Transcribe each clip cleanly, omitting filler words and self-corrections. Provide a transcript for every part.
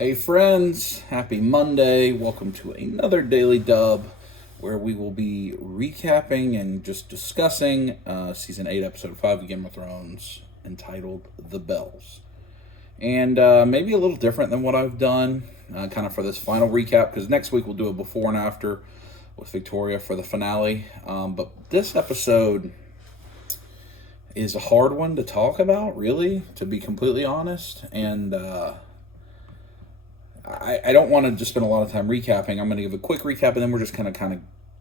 Hey friends, happy Monday. Welcome to another Daily Dub where we will be recapping and just discussing Season 8, Episode 5 of Game of Thrones, entitled The Bells. And maybe a little different than what I've done kind of for this final recap, because next week we'll do a before and after with Victoria for the finale. But this episode is a hard one to talk about, really, to be completely honest. And I don't want to just spend a lot of time recapping. I'm going to give a quick recap, and then we're just I'm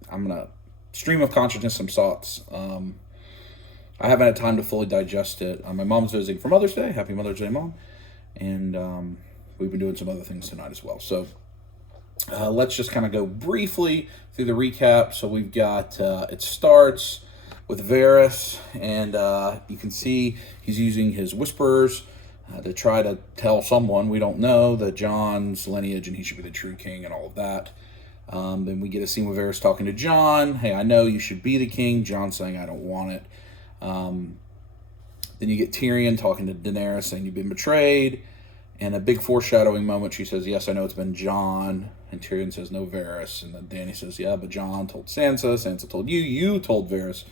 going to stream of consciousness some thoughts. I haven't had time to fully digest it. My mom's visiting for Mother's Day. Happy Mother's Day, Mom. And we've been doing some other things tonight as well. So let's just kind of go briefly through the recap. So we've got, it starts with Varys, and you can see he's using his whisperers to try to tell someone we don't know that Jon's lineage and he should be the true king and all of that. Then we get a scene with Varys talking to Jon. Hey, I know you should be the king. Jon saying, I don't want it. Then you get Tyrion talking to Daenerys saying you've been betrayed. And a big foreshadowing moment, she says, yes, I know it's been Jon. And Tyrion says, no, Varys. And then Dany says, yeah, but Jon told Sansa. Sansa told you. You told Varys.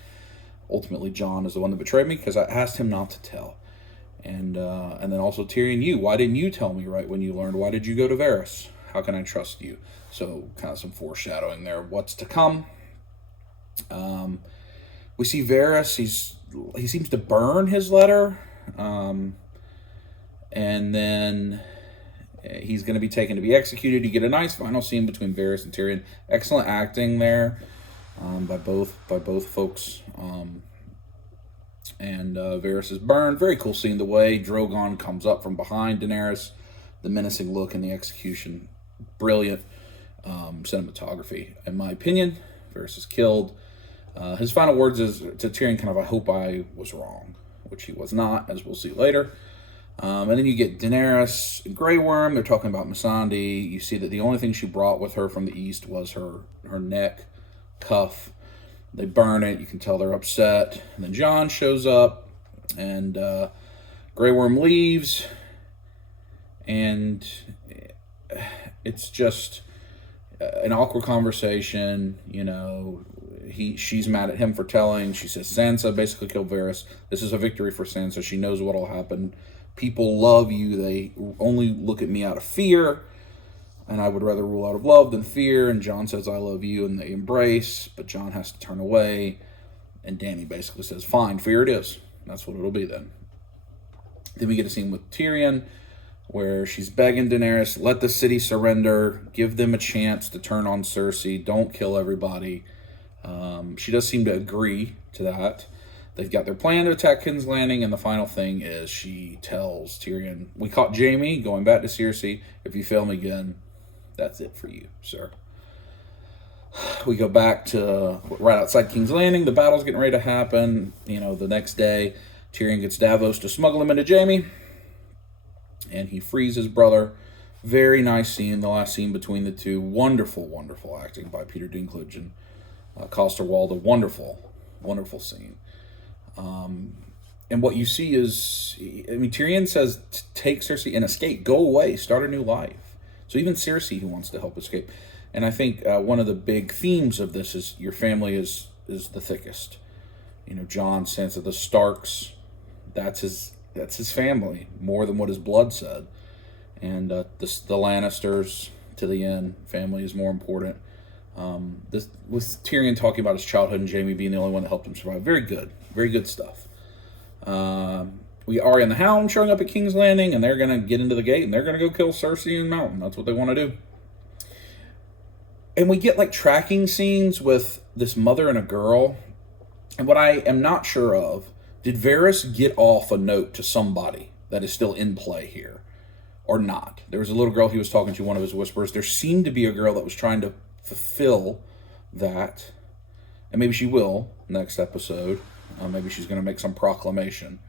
Ultimately, Jon is the one that betrayed me because I asked him not to tell. And then also Tyrion, you. Why didn't you tell me right when you learned? Why did you go to Varys? How can I trust you? So kind of some foreshadowing there. What's to come? We see Varys. He seems to burn his letter. And then he's going to be taken to be executed. You get a nice final scene between Varys and Tyrion. Excellent acting there by both folks. And Varys is burned. Very cool scene. The way Drogon comes up from behind Daenerys, the menacing look and the execution, brilliant cinematography. In my opinion, Varys is killed. His final words is to Tyrion, kind of, I hope I was wrong, which he was not, as we'll see later. And then you get Daenerys and Grey Worm. They're talking about Missandei. You see that the only thing she brought with her from the east was her neck cuff. They burn it. You can tell they're upset. And then Jon shows up, and Grey Worm leaves, and it's just an awkward conversation. You know, she's mad at him for telling. She says Sansa basically killed Varys. This is a victory for Sansa. She knows what'll happen. People love you. They only look at me out of fear. And I would rather rule out of love than fear. And Jon says, I love you. And they embrace. But Jon has to turn away. And Dany basically says, fine, fear it is. That's what it'll be then. Then we get a scene with Tyrion where she's begging Daenerys, let the city surrender. Give them a chance to turn on Cersei. Don't kill everybody. She does seem to agree to that. They've got their plan to attack King's Landing. And the final thing is she tells Tyrion, we caught Jaime going back to Cersei. If you fail me again, that's it for you, sir. We go back to right outside King's Landing. The battle's getting ready to happen. You know, the next day, Tyrion gets Davos to smuggle him into Jaime. And he frees his brother. Very nice scene, the last scene between the two. Wonderful, wonderful acting by Peter Dinklage and Coster Waldau. Wonderful, wonderful scene. And what you see is, I mean, Tyrion says, take Cersei and escape. Go away. Start a new life. So even Cersei, who wants to help escape. And I think one of the big themes of this is your family is the thickest. You know, Jon, Sansa, the Starks, that's his family, more than what his blood said. And the Lannisters, to the end, family is more important. This with Tyrion talking about his childhood and Jaime being the only one that helped him survive. Very good stuff. We Arya and the Hound showing up at King's Landing, and they're going to get into the gate, and they're going to go kill Cersei and Mountain. That's what they want to do. And we get, like, tracking scenes with this mother and a girl. And what I am not sure of, did Varys get off a note to somebody that is still in play here or not? There was a little girl he was talking to, one of his whispers. There seemed to be a girl that was trying to fulfill that. And maybe she will next episode. Maybe she's going to make some proclamation.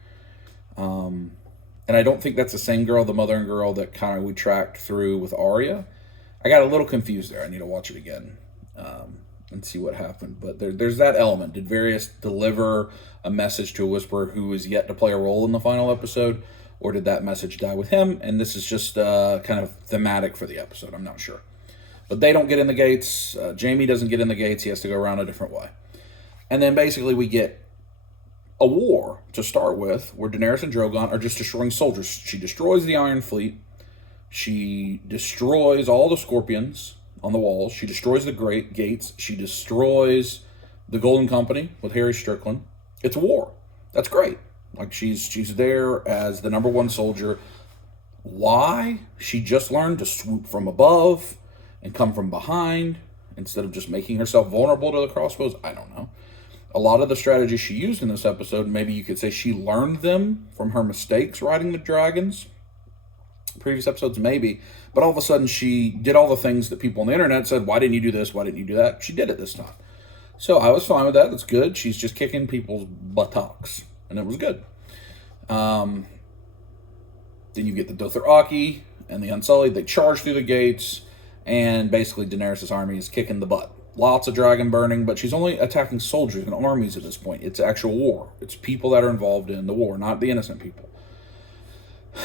And I don't think that's the same girl, the mother and girl that kind of we tracked through with Arya. I got a little confused there. I need to watch it again and see what happened. But there's that element. Did Varys deliver a message to a Whisperer who is yet to play a role in the final episode? or did that message die with him? And this is just kind of thematic for the episode. I'm not sure. But they don't get in the gates. Jaime doesn't get in the gates. He has to go around a different way. And then basically we get a war to start with, where Daenerys and Drogon are just destroying soldiers. She destroys the Iron Fleet. She destroys all the Scorpions on the walls. She destroys the Great Gates. She destroys the Golden Company with Harry Strickland. It's a war. That's great. Like, she's there as the number one soldier. Why? She just learned to swoop from above and come from behind instead of just making herself vulnerable to the crossbows. I don't know. A lot of the strategies she used in this episode, maybe you could say she learned them from her mistakes riding the dragons. Previous episodes, maybe. But all of a sudden, she did all the things that people on the internet said, why didn't you do this? Why didn't you do that? She did it this time. So I was fine with that. That's good. She's just kicking people's buttocks. And it was good. Then you get the Dothraki and the Unsullied. They charge through the gates. And basically, Daenerys' army is kicking the butt. Lots of dragon burning, but she's only attacking soldiers and armies at this point. It's actual war. It's people that are involved in the war, not the innocent people.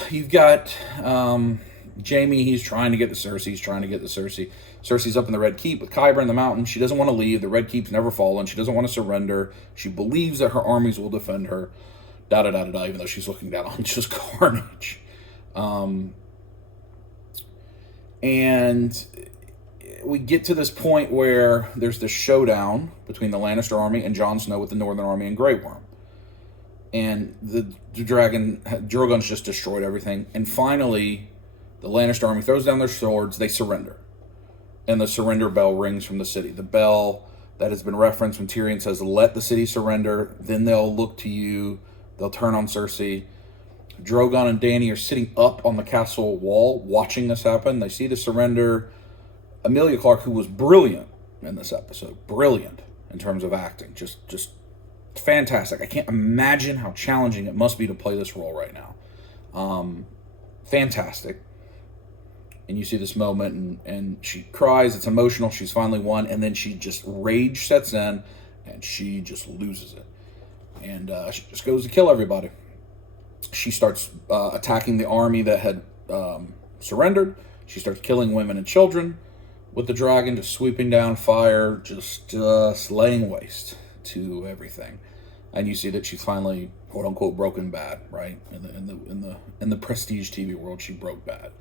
You've got Jaime. He's trying to get to Cersei. Cersei's up in the Red Keep with Qyburn in the mountain. She doesn't want to leave. The Red Keep's never fallen. She doesn't want to surrender. She believes that her armies will defend her. Da-da-da-da-da, even though she's looking down on just carnage. And we get to this point where there's this showdown between the Lannister army and Jon Snow with the Northern army and Grey Worm. And the Drogon's just destroyed everything. And finally, the Lannister army throws down their swords. They surrender. And the surrender bell rings from the city. The bell that has been referenced when Tyrion says, let the city surrender. Then they'll look to you. They'll turn on Cersei. Drogon and Dany are sitting up on the castle wall watching this happen. They see the surrender. Emilia Clarke, who was brilliant in this episode. Brilliant in terms of acting. Just fantastic. I can't imagine how challenging it must be to play this role right now. Fantastic. And you see this moment, and she cries. It's emotional. She's finally won. And then she just rage sets in, and she just loses it. And she just goes to kill everybody. She starts attacking the army that had surrendered. She starts killing women and children with the dragon, just sweeping down fire, just laying waste to everything. And you see that she's finally, quote unquote, broken bad, right? In the prestige TV world, she broke bad.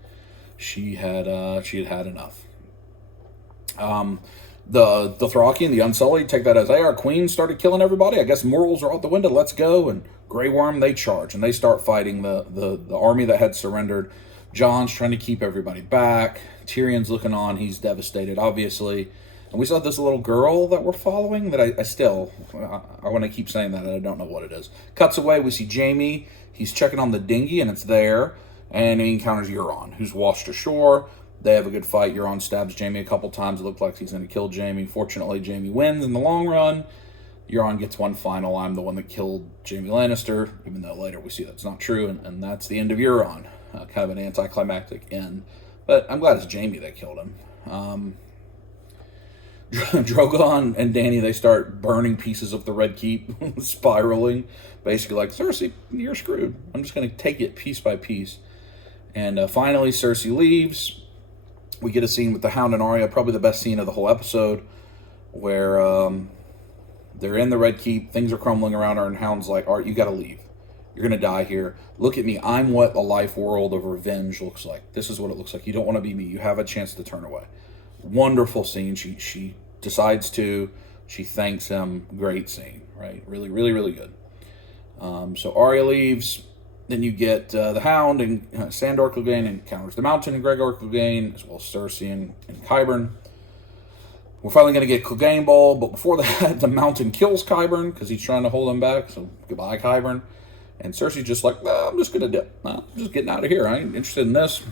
She had had enough. The Dothraki and the Unsullied take that as, hey, our queen started killing everybody. I guess morals are out the window. Let's go. And Grey Worm, they charge and they start fighting the army that had surrendered. Jon's trying to keep everybody back. Tyrion's looking on. He's devastated, obviously. And we saw this little girl that we're following that I want to keep saying that, and I don't know what it is. Cuts away. We see Jaime. He's checking on the dinghy, and it's there. And he encounters Euron, who's washed ashore. They have a good fight. Euron stabs Jaime a couple times. It looked like he's going to kill Jaime. Fortunately, Jaime wins in the long run. Euron gets one final, I'm the one that killed Jaime Lannister, even though later we see that's not true, and that's the end of Euron. Kind of an anticlimactic end. But I'm glad it's Jaime that killed him. Drogon and Dany, they start burning pieces of the Red Keep, spiraling. Basically like, Cersei, you're screwed. I'm just going to take it piece by piece. And finally, Cersei leaves. We get a scene with the Hound and Arya, probably the best scene of the whole episode, where they're in the Red Keep, things are crumbling around her, and Hound's like, Art, you got to leave. You're going to die here. Look at me. I'm what a life world of revenge looks like. This is what it looks like. You don't want to be me. You have a chance to turn away. Wonderful scene. She decides to. She thanks him. Great scene, right? Really, really, really good. So Arya leaves. Then you get the Hound and Sandor Clegane encounters the Mountain and Gregor Clegane, as well as Cersei and Qyburn. We're finally going to get Clegane Ball, but before that, the Mountain kills Qyburn because he's trying to hold him back. So goodbye, Qyburn. And Cersei's just like, no, I'm just going to dip. I'm just getting out of here. I ain't interested in this.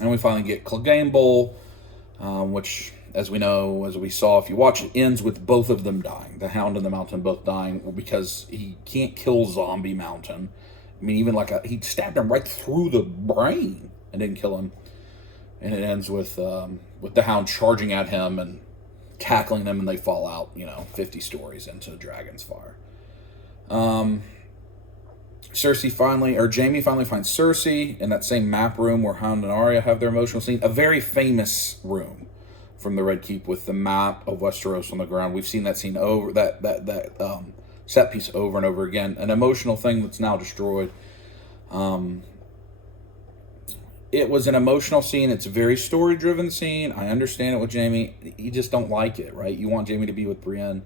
And we finally get Clegane Bowl, which, as we know, as we saw, if you watch it, ends with both of them dying. The Hound and the Mountain both dying because he can't kill Zombie Mountain. I mean, even he stabbed him right through the brain and didn't kill him. And it ends with the Hound charging at him and cackling them, and they fall out, 50 stories into Dragon's Fire. Jamie finally finds Cersei in that same map room where Hound and Arya have their emotional scene. A very famous room from the Red Keep with the map of Westeros on the ground. We've seen that scene over that set piece over and over again. An emotional thing that's now destroyed. It was an emotional scene. It's a very story-driven scene. I understand it with Jamie. You just don't like it, right? You want Jamie to be with Brienne.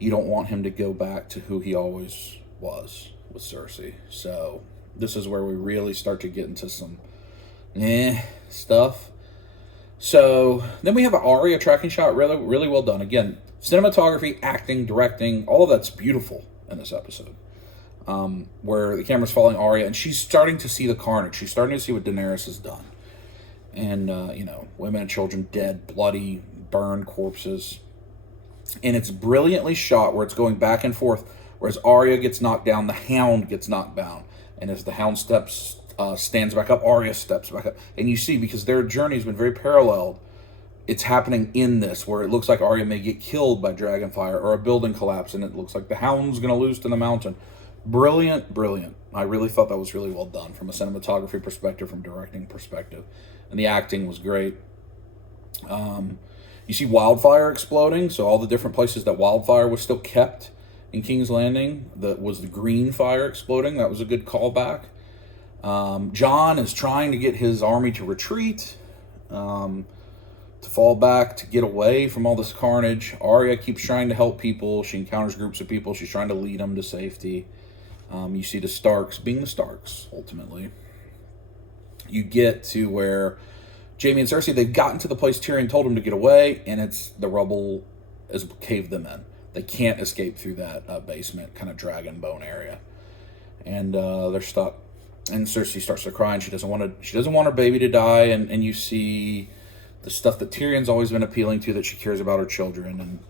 You don't want him to go back to who he always was with Cersei. So this is where we really start to get into some stuff. So then we have an Arya tracking shot, really, really well done. Again, cinematography, acting, directing, all of that's beautiful in this episode. Where the camera's following Arya, and she's starting to see the carnage. She's starting to see what Daenerys has done. And, women and children dead, bloody, burned corpses. And it's brilliantly shot where it's going back and forth. Whereas Arya gets knocked down, the Hound gets knocked down. And as the Hound stands back up, Arya steps back up. And you see, because their journey has been very paralleled, it's happening in this, where it looks like Arya may get killed by dragonfire or a building collapse, and it looks like the Hound's going to lose to the mountain. Brilliant, brilliant. I really thought that was really well done from a cinematography perspective, from directing perspective. And the acting was great. You see wildfire exploding, so all the different places that wildfire was still kept in King's Landing, that was the green fire exploding. That was a good callback. Jon is trying to get his army to retreat, to fall back, to get away from all this carnage. Arya keeps trying to help people. She encounters groups of people. She's trying to lead them to safety. You see the Starks being the Starks, ultimately. You get to where Jaime and Cersei, they've gotten to the place Tyrion told them to get away, and it's the rubble has caved them in. They can't escape through that basement, kind of dragon bone area. And they're stuck. And Cersei starts to cry, and she doesn't want her baby to die, and you see the stuff that Tyrion's always been appealing to, that she cares about her children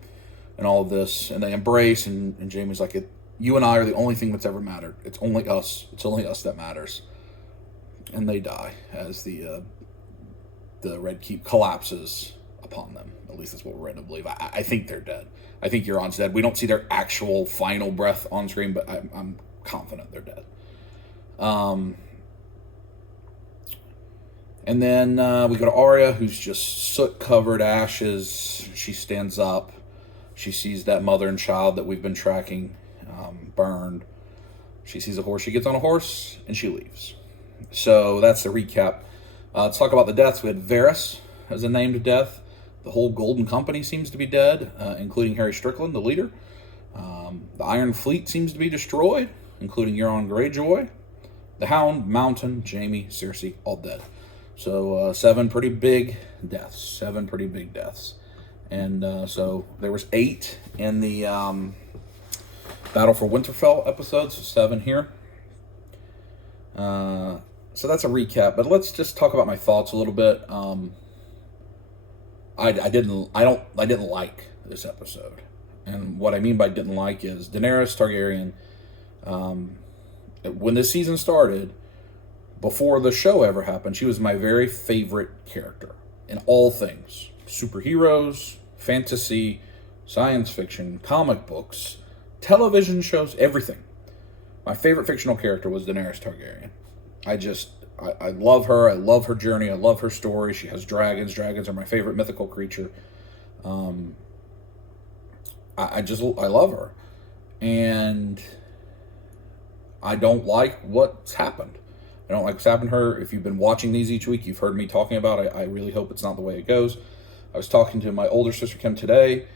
and all of this, and they embrace, and Jaime's like, you and I are the only thing that's ever mattered. It's only us. It's only us that matters. And they die as the Red Keep collapses upon them. At least that's what we're led to believe. I think they're dead. I think Euron's dead. We don't see their actual final breath on screen, but I'm confident they're dead. And then we go to Arya, who's just soot-covered ashes. She stands up. She sees that mother and child that we've been tracking burned. She sees a horse. She gets on a horse, and she leaves. So that's the recap. Let's talk about the deaths. We had Varys as a named death. The whole Golden Company seems to be dead, including Harry Strickland, the leader. The Iron Fleet seems to be destroyed, including Euron Greyjoy. The Hound, Mountain, Jaime, Cersei, all dead. So 7 pretty big deaths. And so there was 8 in the Battle for Winterfell episodes, so 7 here. So that's a recap, but let's just talk about my thoughts a little bit. I didn't like this episode. And what I mean by didn't like is Daenerys Targaryen, when this season started, before the show ever happened, she was my very favorite character in all things. Superheroes, fantasy, science fiction, comic books, television shows, everything. My favorite fictional character was Daenerys Targaryen. I love her. I love her journey. I love her story. She has dragons. Dragons are my favorite mythical creature. I love her. And I don't like what's happened. I don't like what's happened to her. If you've been watching these each week, you've heard me talking about it. I really hope it's not the way it goes. I was talking to my older sister, Kim, today.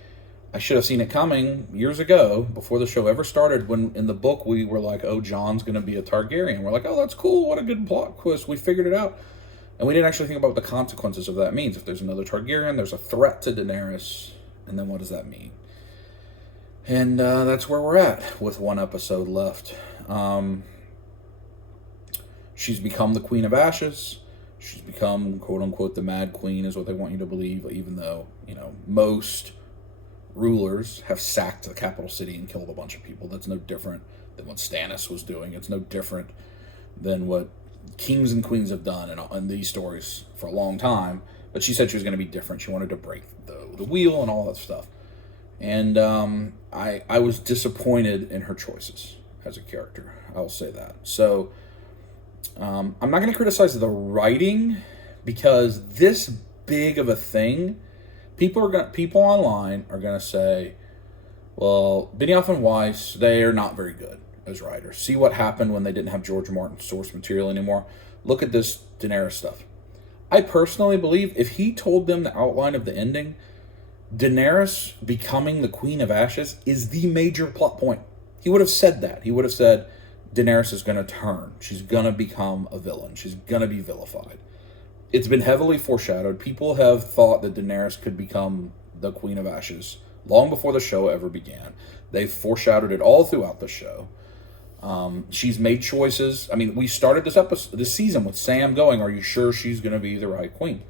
I should have seen it coming years ago, before the show ever started, when in the book we were like, oh, Jon's going to be a Targaryen. We're like, oh, that's cool. What a good plot twist. We figured it out. And we didn't actually think about what the consequences of that means. If there's another Targaryen, there's a threat to Daenerys. And then what does that mean? And that's where we're at with 1 episode left. She's become the Queen of Ashes. She's become, quote unquote, the Mad Queen, is what they want you to believe, even though, most rulers have sacked the capital city and killed a bunch of people. That's no different than what Stannis was doing. It's no different than what kings and queens have done in these stories for a long time. But she said she was going to be different. She wanted to break the wheel and all that stuff. And I was disappointed in her choices. as a character. I'll say that. So I'm not going to criticize the writing, because this big of a thing, people online are going to say, well, Benioff and Weiss, they are not very good as writers. See what happened when they didn't have George Martin's source material anymore. Look at this Daenerys stuff. I personally believe if he told them the outline of the ending, Daenerys becoming the Queen of Ashes is the major plot point. He would have said that. He would have said, Daenerys is going to turn. She's going to become a villain. She's going to be vilified. It's been heavily foreshadowed. People have thought that Daenerys could become the Queen of Ashes long before the show ever began. They've foreshadowed it all throughout the show. She's made choices. I mean, we started this season with Sam going, are you sure she's going to be the right queen?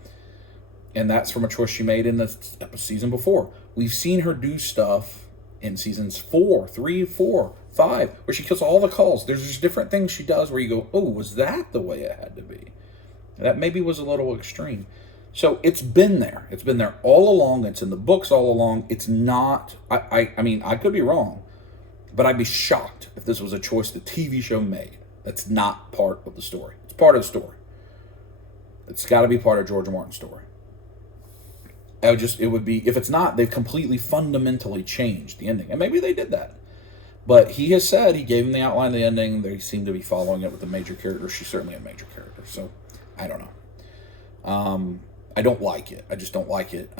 And that's from a choice she made in the season before. We've seen her do stuff in seasons 4, 3, 4, 5, where she kills all the calls. There's just different things she does where you go, oh, was that the way it had to be? That maybe was a little extreme. So it's been there. It's been there all along. It's in the books all along. It's not, I mean, I could be wrong, but I'd be shocked if this was a choice the TV show made. That's not part of the story. It's part of the story. It's got to be part of George Martin's story. It would be, if it's not, they've completely fundamentally changed the ending. And maybe they did that. But he has said, he gave him the outline of the ending. They seem to be following it with a major character. She's certainly a major character. So, I don't know. I don't like it. I just don't like it.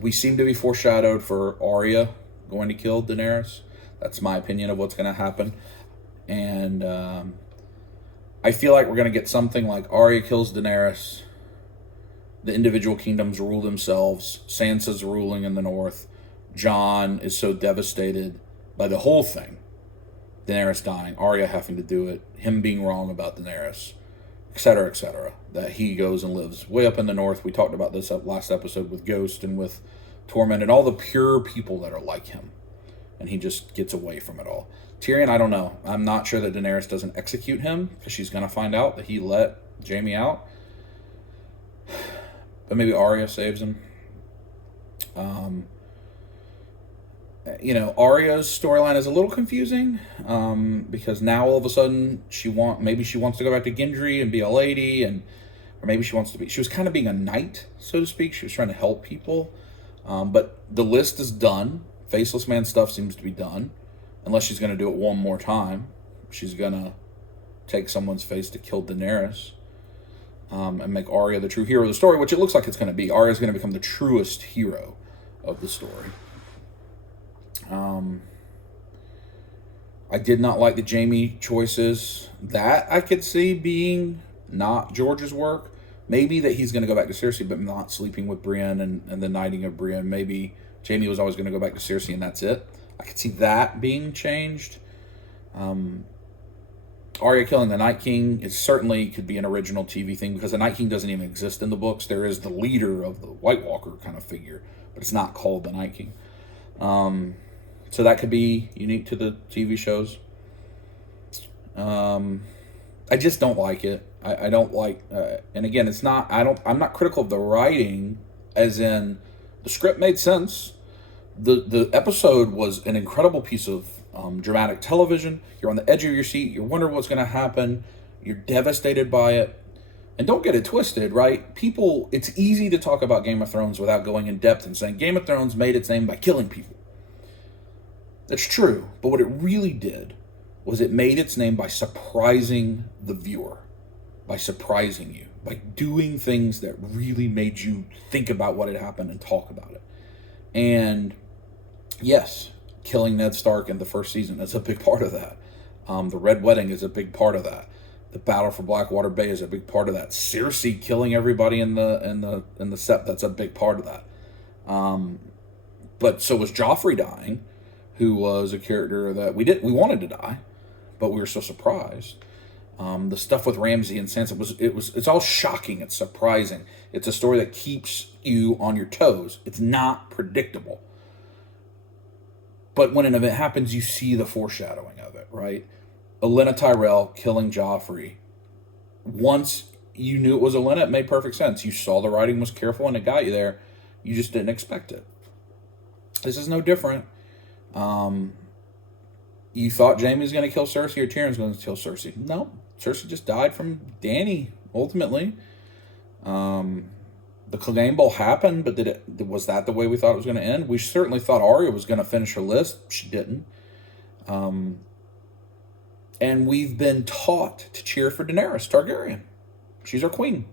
We seem to be foreshadowed for Arya going to kill Daenerys. That's my opinion of what's going to happen. And I feel like we're going to get something like Arya kills Daenerys. The individual kingdoms rule themselves. Sansa's ruling in the north. Jon is so devastated by the whole thing. Daenerys dying. Arya having to do it. Him being wrong about Daenerys. Etc., that he goes and lives way up in the north. We talked about this last episode with Ghost and with Torment and all the pure people that are like him. And he just gets away from it all. Tyrion, I don't know. I'm not sure that Daenerys doesn't execute him, because she's going to find out that he let Jaime out. But maybe Arya saves him. Arya's storyline is a little confusing, because now all of a sudden she wants to go back to Gendry and be a lady, or maybe she was kind of being a knight, so to speak. She was trying to help people, but the list is done. Faceless Man stuff seems to be done, unless she's going to do it one more time. She's going to take someone's face to kill Daenerys, and make Arya the true hero of the story, which it looks like it's going to be. Arya's going to become the truest hero of the story. I did not like the Jaime choices. That I could see being not George's work. Maybe that he's going to go back to Cersei, but not sleeping with Brienne and the knighting of Brienne. Maybe Jaime was always going to go back to Cersei and that's it. I could see that being changed. Arya killing the Night King certainly could be an original TV thing, because the Night King doesn't even exist in the books. There is the leader of the White Walker kind of figure, but it's not called the Night King. So that could be unique to the TV shows. I just don't like it. I don't like, and again, I'm not critical of the writing, as in the script made sense. The episode was an incredible piece of dramatic television. You're on the edge of your seat. You're wondering what's going to happen. You're devastated by it. And don't get it twisted, right? It's easy to talk about Game of Thrones without going in depth and saying Game of Thrones made its name by killing people. That's true. But what it really did was it made its name by surprising the viewer, by surprising you, by doing things that really made you think about what had happened and talk about it. And yes, killing Ned Stark in the first season is a big part of that. The Red Wedding is a big part of that. The Battle for Blackwater Bay is a big part of that. Cersei killing everybody in the Sept, that's a big part of that. But so was Joffrey dying, who was a character that we wanted to die, but we were so surprised. The stuff with Ramsay and Sansa it's all shocking. It's surprising. It's a story that keeps you on your toes. It's not predictable. But when an event happens, you see the foreshadowing of it, right? Olenna Tyrell killing Joffrey. Once you knew it was Olenna, it made perfect sense. You saw the writing was careful and it got you there. You just didn't expect it. This is no different. You thought Jaime was going to kill Cersei or Tyrion's going to kill Cersei. No, Cersei just died from Dany, ultimately. The Clegane Bowl happened, but was that the way we thought it was going to end? We certainly thought Arya was going to finish her list. She didn't. And we've been taught to cheer for Daenerys Targaryen. She's our queen.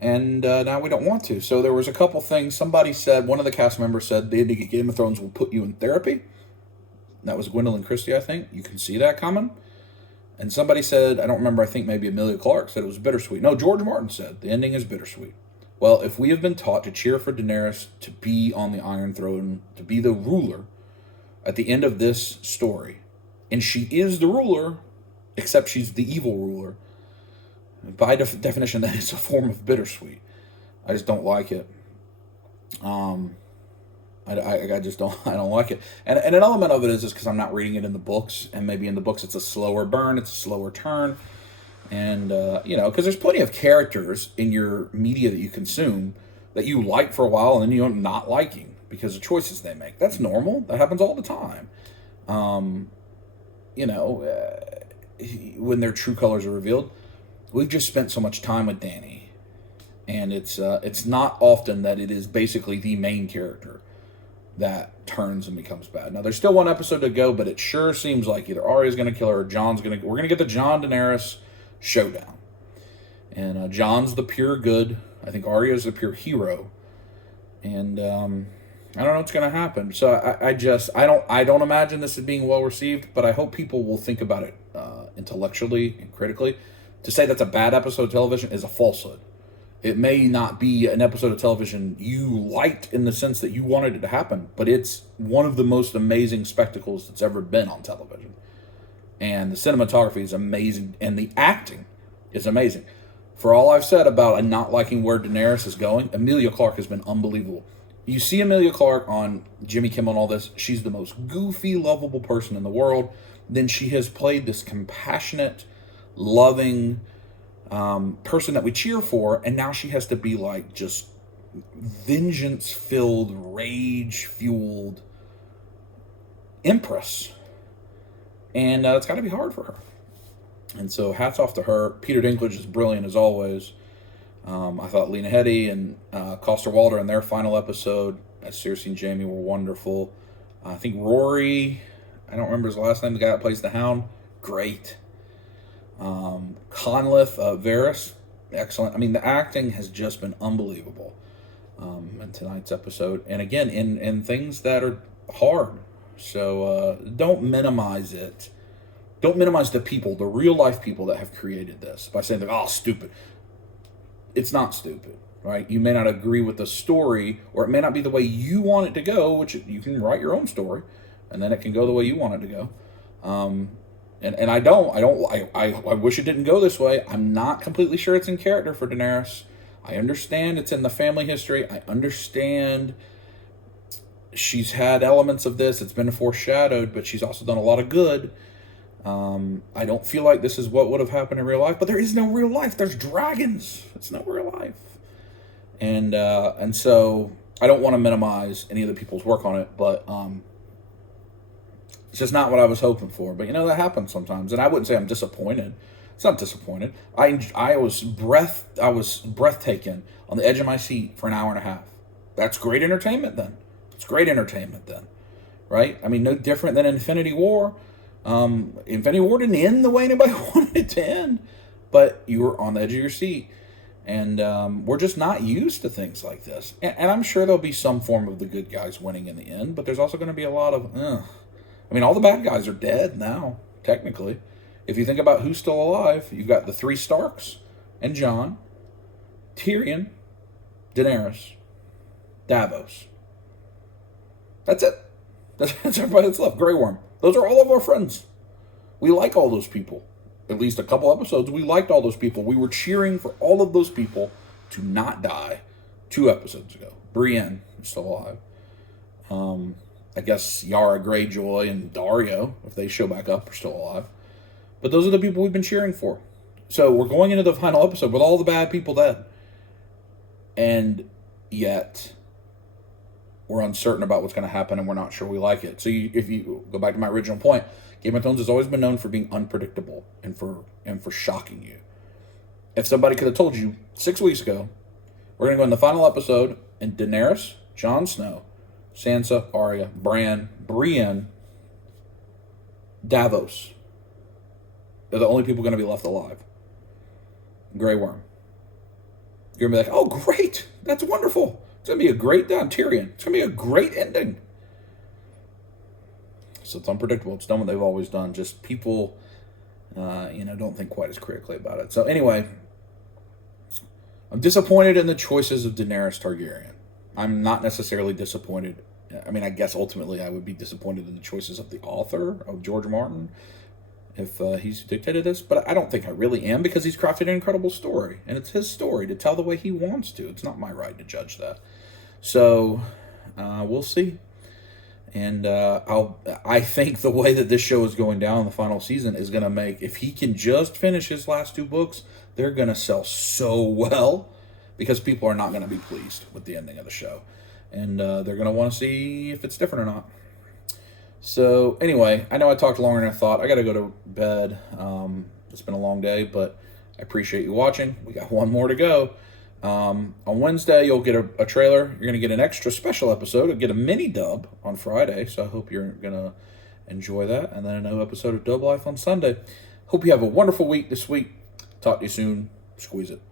And now we don't want to. So there was a couple things. Somebody said, one of the cast members said, the ending of Game of Thrones will put you in therapy. That was Gwendolyn Christie, I think. You can see that coming. And somebody said, I don't remember, I think maybe Emilia Clarke said it was bittersweet. No, George Martin said the ending is bittersweet. Well, if we have been taught to cheer for Daenerys to be on the Iron Throne, to be the ruler at the end of this story, and she is the ruler, except she's the evil ruler, by definition, that is a form of bittersweet. I just don't like it. I just don't. I don't like it. And an element of it is just because I'm not reading it in the books, and maybe in the books it's a slower burn, it's a slower turn, and because there's plenty of characters in your media that you consume that you like for a while and then you end up not liking because of choices they make. That's normal. That happens all the time. When their true colors are revealed. We've just spent so much time with Dany, and it's not often that it is basically the main character that turns and becomes bad. Now, there's still one episode to go, but it sure seems like either Arya's going to kill her or we're going to get the Jon Daenerys showdown. And Jon's the pure good. I think Arya's the pure hero. And I don't know what's going to happen. So I don't imagine this as being well received, but I hope people will think about it intellectually and critically. To say that's a bad episode of television is a falsehood. It may not be an episode of television you liked in the sense that you wanted it to happen, but it's one of the most amazing spectacles that's ever been on television. And the cinematography is amazing, and the acting is amazing. For all I've said about not liking where Daenerys is going, Emilia Clarke has been unbelievable. You see Emilia Clarke on Jimmy Kimmel and all this, she's the most goofy, lovable person in the world. Then she has played this compassionate, loving person that we cheer for, and now she has to be like just vengeance-filled, rage-fueled empress. And it's got to be hard for her. And so hats off to her. Peter Dinklage is brilliant as always. I thought Lena Headey and Coster Waldau in their final episode as Cersei and Jaime were wonderful. I think Rory, I don't remember his last name, the guy that plays the Hound, great. Conleth, Varys, excellent. I mean, the acting has just been unbelievable in tonight's episode. And again, in things that are hard. So don't minimize it. Don't minimize the people, the real life people that have created this by saying, oh, stupid. It's not stupid, right? You may not agree with the story, or it may not be the way you want it to go, which you can write your own story, and then it can go the way you want it to go. And I wish it didn't go this way. I'm not completely sure it's in character for Daenerys. I understand it's in the family history. I understand she's had elements of this. It's been foreshadowed, but she's also done a lot of good. I don't feel like this is what would have happened in real life, but there is no real life. There's dragons. It's no real life. And so I don't want to minimize any of the people's work on it, but it's just not what I was hoping for. But that happens sometimes, and I wouldn't say I'm disappointed. It's not disappointed. I was breathtaking on the edge of my seat for an hour and a half. That's great entertainment then. It's great entertainment then, right? I mean, no different than Infinity War. Infinity War didn't end the way anybody wanted it to end, but you were on the edge of your seat. And we're just not used to things like this. And I'm sure there'll be some form of the good guys winning in the end, but there's also going to be a lot of, I mean, all the bad guys are dead now, technically. If you think about who's still alive, you've got the three Starks and Jon, Tyrion, Daenerys, Davos. That's it. That's everybody that's left. Grey Worm. Those are all of our friends. We like all those people. At least a couple episodes, we liked all those people. We were cheering for all of those people to not die 2 episodes ago. Brienne is still alive. I guess Yara Greyjoy and Dario, if they show back up, are still alive. But those are the people we've been cheering for. So we're going into the final episode with all the bad people dead. And yet, we're uncertain about what's going to happen and we're not sure we like it. So if you go back to my original point, Game of Thrones has always been known for being unpredictable and for shocking you. If somebody could have told you 6 weeks ago, we're going to go in the final episode and Daenerys, Jon Snow, Sansa, Arya, Bran, Brienne, Davos are the only people going to be left alive. Grey Worm. You're going to be like, oh, great. That's wonderful. It's going to be a great Tyrion. It's going to be a great ending. So it's unpredictable. It's done what they've always done. Just people, don't think quite as critically about it. So anyway, I'm disappointed in the choices of Daenerys Targaryen. I'm not necessarily disappointed. I mean, I guess ultimately I would be disappointed in the choices of the author, of George Martin, if he's dictated this. But I don't think I really am, because he's crafted an incredible story. And it's his story to tell the way he wants to. It's not my right to judge that. So we'll see. And I think the way that this show is going down in the final season is going to make, if he can just finish his last 2 books, they're going to sell so well, because people are not going to be pleased with the ending of the show. And they're going to want to see if it's different or not. So anyway, I know I talked longer than I thought. I got to go to bed. It's been a long day, but I appreciate you watching. We got one more to go. On Wednesday, you'll get a trailer. You're going to get an extra special episode. You'll get a mini dub on Friday, so I hope you're going to enjoy that. And then a new episode of Dub Life on Sunday. Hope you have a wonderful week this week. Talk to you soon. Squeeze it.